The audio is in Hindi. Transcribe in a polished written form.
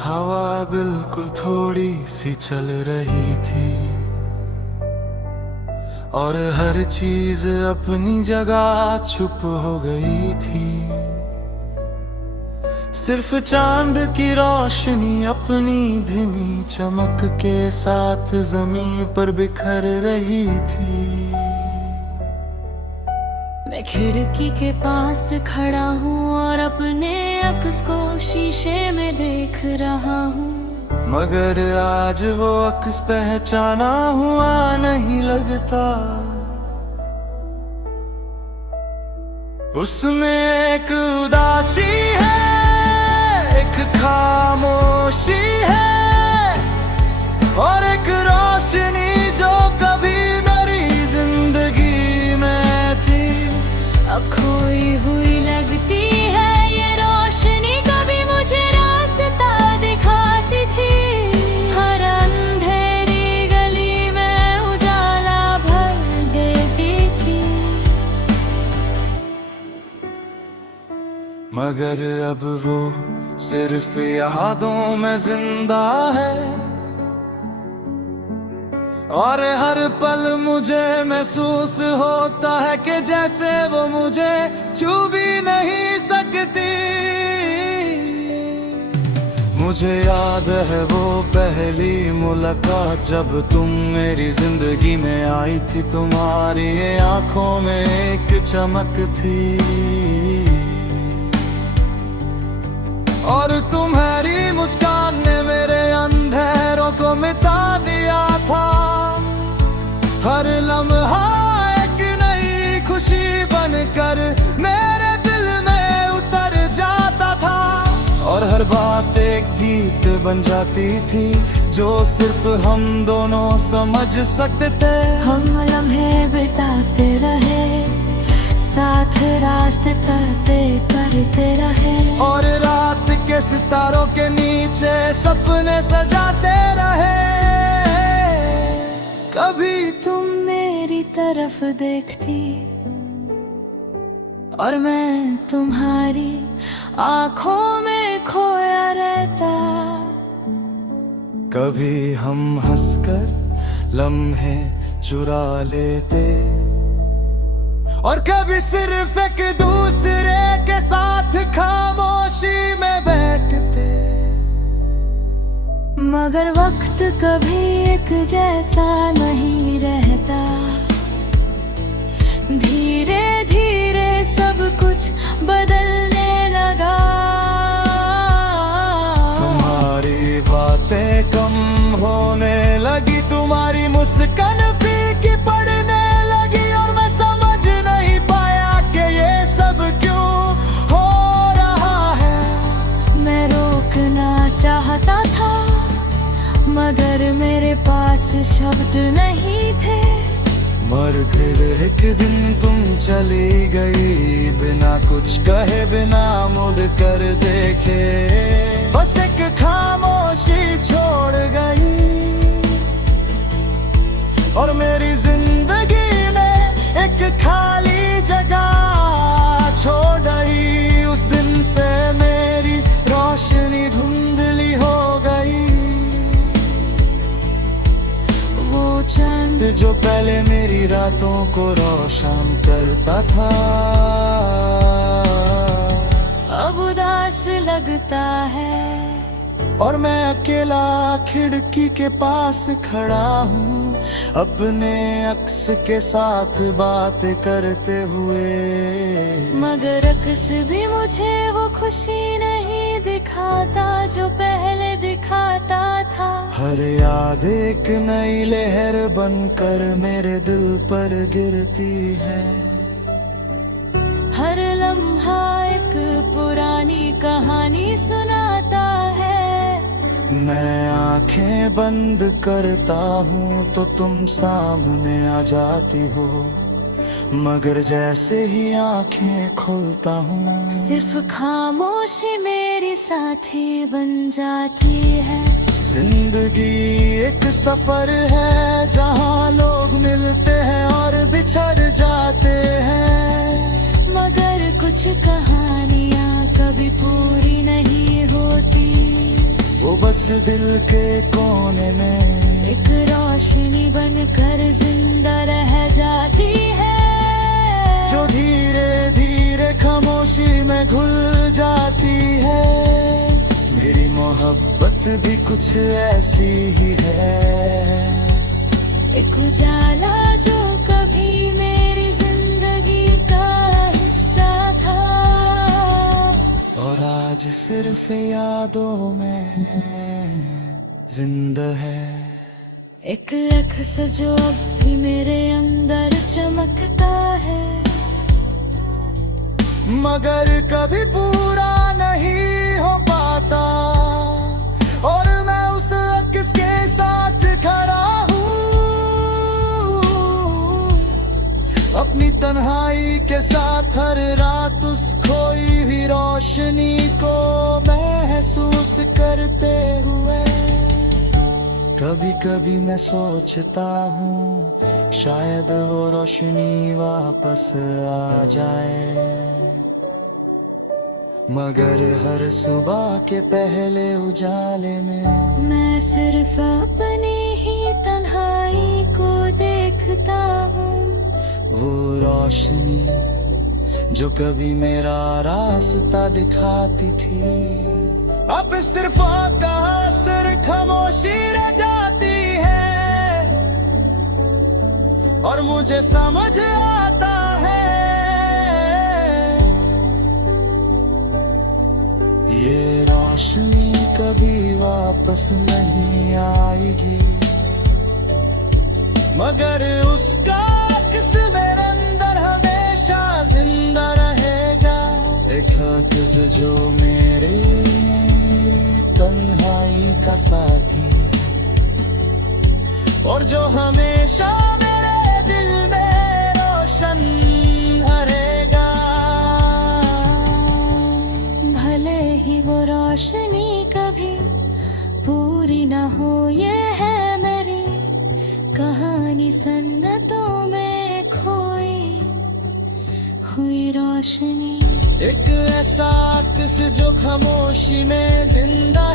हवा बिल्कुल थोड़ी सी चल रही थी और हर चीज अपनी जगह चुप हो गई थी। सिर्फ चांद की रोशनी अपनी धीमी चमक के साथ जमीन पर बिखर रही थी। मैं खिड़की के पास खड़ा हूँ और अपने अक्स को शीशे में देख रहा हूँ, मगर आज वो अक्स पहचाना हुआ नहीं लगता। उसमें एक उदासी है, एक खामोशी है और एक रोशनी जो कभी मेरी जिंदगी में थी। अब खोई हुई लगती है ये रोशनी, कभी मुझे रास्ता दिखाती थी। हर अंधेरी गली में उजाला भर देती थी। मगर अब वो सिर्फ यादों में जिंदा है और हर पल मुझे महसूस होता है कि जैसे वो मुझे छू भी नहीं सकती। मुझे याद है वो पहली मुलाकात जब तुम मेरी जिंदगी में आई थी। तुम्हारी आंखों में एक चमक थी और तुम्हारी मुस्कान ने मेरे अंधेरों को मिटा दिया था। हर लम्हा एक नई खुशी बनकर मेरे दिल में उतर जाता था और हर बात एक गीत बन जाती थी जो सिर्फ हम दोनों समझ सकते थे। हम लम्हे बिताते रहे, साथ रास्ता तय करते रहे और रात के सितारों के नीचे सपने सजाते रहे। कभी तुम मेरी तरफ देखती और मैं तुम्हारी आंखों में खोया रहता। कभी हम हंसकर लम्हे चुरा लेते और कभी सिर्फ एक दूसरे के साथ खामोशी में बैठते। मगर वक्त कभी एक जैसा नहीं रहता। धीरे धीरे सब कुछ बदलने लगा। तुम्हारी बातें कम होने लगी, तुम्हारी मुस्कान फीकी पड़ने लगी और मैं समझ नहीं पाया कि ये सब क्यों हो रहा है। मैं रोकना चाहता था मगर मेरे पास शब्द नहीं थे। मर फिर एक दिन तुम चली गई बिना कुछ कहे, बिना मुड़ कर देखे। बस एक खामोशी छोड़ गई और मेरी जिंदगी में एक खाली जगह छोड़ गई। उस दिन से मेरी रोशनी धुंधली हो गई। वो चंद जो पहले मेरी रातों को रोशन करता था अब उदास लगता है और मैं अकेला खिड़की के पास खड़ा हूँ अपने अक्स के साथ बात करते हुए। मगर अक्स भी मुझे वो खुशी नहीं दिखाता जो पहले दिखाता था। हर याद एक नई लहर बनकर मेरे दिल पर गिरती है। हर लम्हा एक पुरानी कहानी सुनाता है। मैं आंखें बंद करता हूँ तो तुम सामने आ जाती हो, मगर जैसे ही आंखें खोलता हूँ सिर्फ खामोशी मेरी साथी बन जाती है। जिंदगी एक सफर है जहाँ लोग मिलते हैं और बिछड़ जाते हैं। मगर कुछ कहानियाँ कभी पूरी नहीं होती। वो बस दिल के कोने में एक रोशनी बनकर जिंदा रह जाती है, जो धीरे धीरे खामोशी में घुल जाती है। मेरी मोहब्बत भी कुछ ऐसी ही है, एक उजाला जो कभी मेरी जिंदगी का हिस्सा था, और आज सिर्फ यादों में जिंदा है। एक अक्स जो अब भी मेरे अंदर चमकता है, मगर कभी पूरा नहीं हो पाता। और मैं उस अक्स के साथ खड़ा हूँ, अपनी तन्हाई के साथ हर रात उस खोई हुई रोशनी को महसूस करते हुए। कभी कभी मैं सोचता हूँ शायद वो रोशनी वापस आ जाए, मगर हर सुबह के पहले उजाले में मैं सिर्फ अपनी ही तन्हाई को देखता हूँ। वो रोशनी जो कभी मेरा रास्ता दिखाती थी, अब सिर्फ का असर खामोशी रह जाती है। और मुझे समझ आता है ये रोशनी कभी वापस नहीं आएगी, मगर उसका अक्स मेरे अंदर हमेशा जिंदा रहेगा। एक अक्स जो मेरे तन्हाई का साथी है, और जो हमेशा मेरे दिल में रोशन रहेगा। भले ही वो रोशनी कभी पूरी न हो, ये है मेरी कहानी सन्नतों में खोई हुई रोशनी। एक ऐसा अक्स जो खामोशी में जिंदा